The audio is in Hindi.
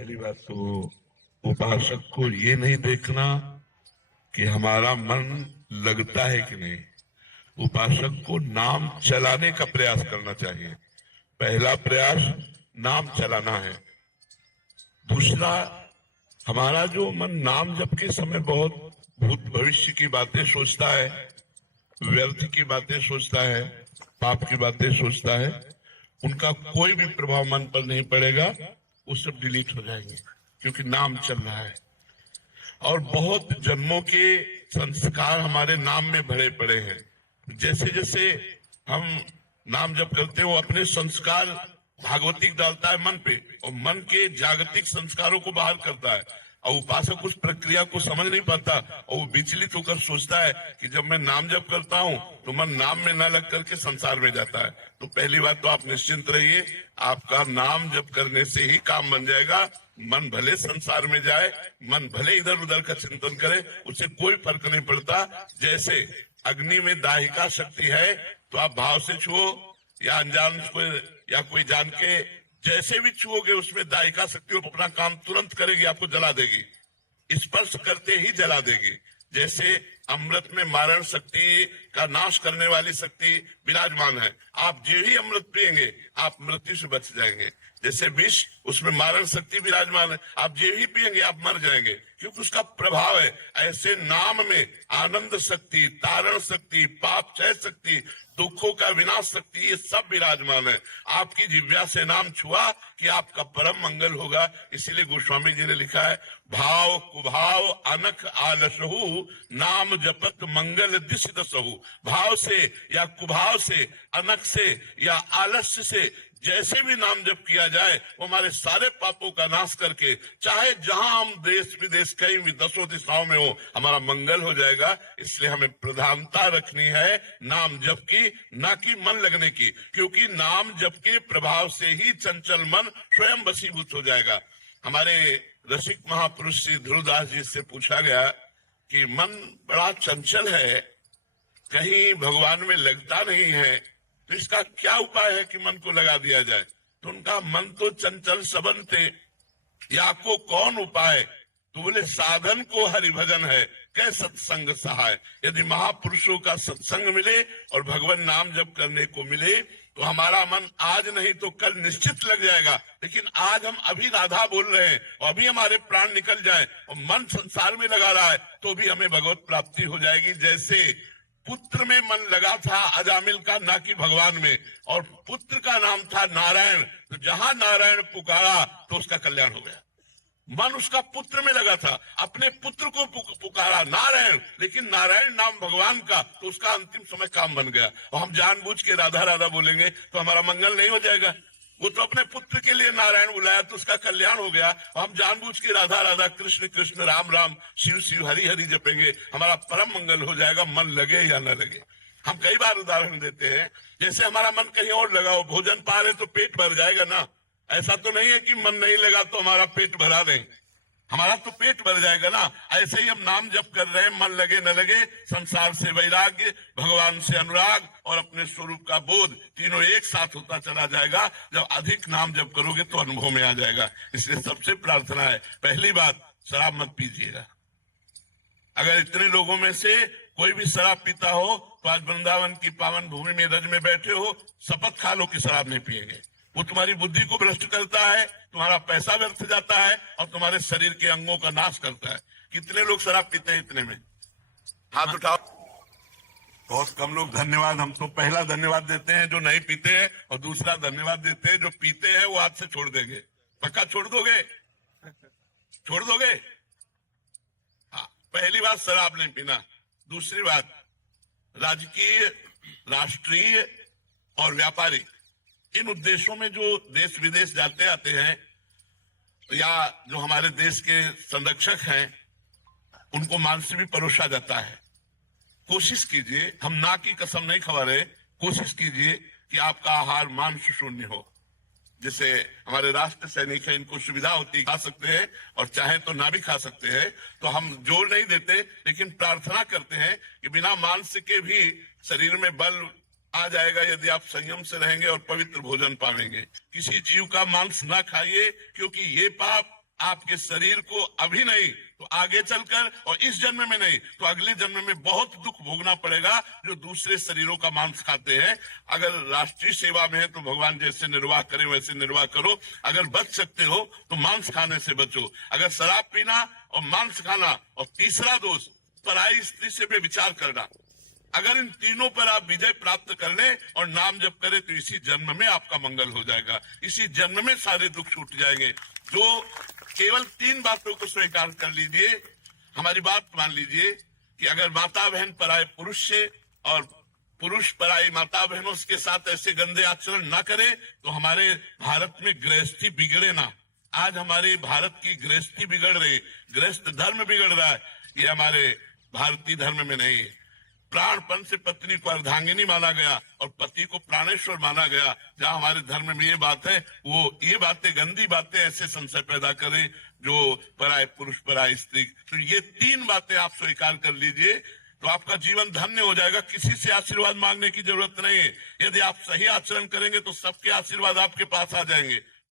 पहली बात तो उपासक को ये नहीं देखना कि हमारा मन लगता है कि नहीं। उपासक को नाम चलाने का प्रयास करना चाहिए। पहला प्रयास नाम चलाना है। दूसरा, हमारा जो मन नाम जप के समय बहुत भूत भविष्य की बातें सोचता है, व्यर्थ की बातें सोचता है, पाप की बातें सोचता है, उनका कोई भी प्रभाव मन पर नहीं पड़ेगा। वो सब डिलीट हो जाएंगे क्योंकि नाम चल रहा है। और बहुत जन्मों के संस्कार हमारे नाम में भरे पड़े हैं। जैसे जैसे हम नाम जप करते हैं वो अपने संस्कार भागवतिक डालता है मन पे और मन के जागतिक संस्कारों को बाहर करता है। और उपासक उस प्रक्रिया को समझ नहीं पाता और वो विचलित होकर सोचता है कि जब मैं नाम जप करता हूँ तो मन नाम में न लग करके संसार में जाता है। तो पहली बात तो आप निश्चिंत रहिए, आपका नाम जप करने से ही काम बन जाएगा। मन भले संसार में जाए, मन भले इधर उधर का चिंतन करे, उससे कोई फर्क नहीं पड़ता। जैसे अग्नि में दाहिका शक्ति है तो आप भाव से छुओ या अनजान को या कोई जान के जैसे भी छुओगे उसमें दाहिका शक्ति अपना काम तुरंत करेगी, आपको जला देगी, स्पर्श करते ही जला देगी। जैसे अमृत में मारण शक्ति का नाश करने वाली शक्ति विराजमान है। आप जो ही अमृत पिएंगे आप मृत्यु से बच जाएंगे। जैसे विष, उसमें मारण शक्ति विराजमान है, आप जो ही पिएंगे आप मर जाएंगे क्योंकि उसका प्रभाव है। ऐसे नाम में आनंद शक्ति, तारण शक्ति, पाप क्षय शक्ति, दुखों का विनाश शक्ति, ये सब विराजमान है। आपकी जिह्वा से नाम छुआ कि आपका परम मंगल होगा। इसीलिए गोस्वामी जी ने लिखा है, भाव कुभाव अनख आलसहु नाम जपत मंगल दिश दसहु। भाव से या कुभाव से, अनख से या आलस्य से जैसे भी नाम जप किया जाए वो हमारे सारे पापों का नाश करके, चाहे जहां हम देश विदेश कहीं भी दसों दिशाओं में हो, हमारा मंगल हो जाएगा। इसलिए हमें प्रधानता रखनी है नाम जप की, ना कि मन लगने की, क्योंकि नाम जप के प्रभाव से ही चंचल मन स्वयं वशीभूत हो जाएगा। हमारे रसिक महापुरुष श्री ध्रुवदास जी से पूछा गया कि मन बड़ा चंचल है, कहीं भगवान में लगता नहीं है, तो इसका क्या उपाय है कि मन को लगा दिया जाए। तो उनका मन तो चंचल सबन थे, या को कौन उपाय। तो बोले साधन को हरिभजन है, कै सत्संग सहाय। यदि महापुरुषों का सत्संग मिले और भगवान नाम जप करने को मिले तो हमारा मन आज नहीं तो कल निश्चित लग जाएगा। लेकिन आज हम अभी राधा बोल रहे हैं और अभी हमारे प्राण निकल जाए और मन संसार में लगा रहा है तो भी हमें भगवत प्राप्ति हो जाएगी। जैसे पुत्र में मन लगा था अजामिल का, ना कि भगवान में, और पुत्र का नाम था नारायण, तो जहां नारायण पुकारा तो उसका कल्याण हो गया। मन उसका पुत्र में लगा था, अपने पुत्र को पुकारा नारायण, लेकिन नारायण नाम भगवान का, तो उसका अंतिम समय काम बन गया। और हम जानबूझ के राधा राधा बोलेंगे तो हमारा मंगल नहीं हो जाएगा। वो तो अपने पुत्र के लिए नारायण बुलाया तो उसका कल्याण हो गया। और हम जानबूझ के राधा राधा, कृष्ण कृष्ण, राम राम, शिव शिव, हरि हरि जपेंगे, हमारा परम मंगल हो जाएगा, मन लगे या न लगे। हम कई बार उदाहरण देते हैं, जैसे हमारा मन कहीं और लगा हो, भोजन पा रहे तो पेट भर जाएगा ना। ऐसा तो नहीं है कि मन नहीं लगा तो हमारा पेट भरा नहीं, हमारा तो पेट भर जाएगा ना। ऐसे ही हम नाम जप कर रहे हैं, मन लगे न लगे, संसार से वैराग्य, भगवान से अनुराग और अपने स्वरूप का बोध, तीनों एक साथ होता चला जाएगा। जब अधिक नाम जप करोगे तो अनुभव में आ जाएगा। इसलिए सबसे प्रार्थना है, पहली बात शराब मत पीजिएगा। अगर इतने लोगों में से कोई भी शराब पीता हो तो आज वृंदावन की पावन भूमि में रज में बैठे हो, शपथ खा लो कि शराब नहीं पिएंगे। वो तुम्हारी बुद्धि को भ्रष्ट करता है, तुम्हारा पैसा व्यर्थ जाता है और तुम्हारे शरीर के अंगों का नाश करता है। कितने लोग शराब पीते हैं इतने में? हाथ उठाओ। बहुत कम लोग। धन्यवाद। हम तो पहला धन्यवाद देते हैं जो नहीं पीते हैं और दूसरा धन्यवाद देते हैं जो पीते हैं। वो हाथ से छोड़ देंगे। पक्का छोड़ दोगे? छोड़ दोगे? हाँ, पहली बात शराब नहीं पीना। दूसरी बात, राजकीय, राष्ट्रीय और व्यापारिक, इन उद्देश्यों में जो देश विदेश जाते आते हैं या जो हमारे देश के संरक्षक हैं उनको मांस भी परोसा जाता है। कोशिश कीजिए, हम ना की कसम नहीं खा रहे, कोशिश कीजिए कि आपका आहार मांस शून्य हो। जैसे हमारे राष्ट्र सैनिक हैं, इनको सुविधा होती है, खा सकते हैं और चाहे तो ना भी खा सकते हैं। तो हम जोर नहीं देते, लेकिन प्रार्थना करते हैं कि बिना मांस के भी शरीर में बल आ जाएगा यदि आप संयम से रहेंगे और पवित्र भोजन पाएंगे। किसी जीव का मांस ना खाइए, क्योंकि ये पाप आपके शरीर को अभी नहीं तो आगे चलकर, और इस जन्म में नहीं तो अगले जन्म में बहुत दुख भोगना पड़ेगा जो दूसरे शरीरों का मांस खाते हैं। अगर राष्ट्रीय सेवा में है तो भगवान जैसे निर्वाह करे वैसे निर्वाह करो। अगर बच सकते हो तो मांस खाने से बचो। अगर शराब पीना और मांस खाना, और तीसरा दोष पराई स्त्री से व्यभिचार करना, अगर इन तीनों पर आप विजय प्राप्त कर लें और नाम जप करें तो इसी जन्म में आपका मंगल हो जाएगा, इसी जन्म में सारे दुख छूट जाएंगे। जो केवल 3 बातों को स्वीकार कर लीजिए, हमारी बात मान लीजिए कि अगर माता बहन पराये पुरुष से और पुरुष पराई माता बहनों के साथ ऐसे गंदे आचरण ना करे तो हमारे भारत में गृहस्थी बिगड़े ना। आज हमारे भारत की गृहस्थी बिगड़ रही, गृहस्थ धर्म बिगड़ रहा है, ये हमारे भारतीय धर्म में नहीं है। प्राणपन से पत्नी को अर्धांगिनी माना गया और पति को प्राणेश्वर माना गया। जहाँ हमारे धर्म में ये बात है, वो ये बातें, गंदी बातें ऐसे संशय पैदा करें जो पराये पुरुष पराये स्त्री। तो ये 3 बातें आप स्वीकार कर लीजिए तो आपका जीवन धन्य हो जाएगा। किसी से आशीर्वाद मांगने की जरूरत नहीं है। यदि आप सही आचरण करेंगे तो सबके आशीर्वाद आपके पास आ जाएंगे।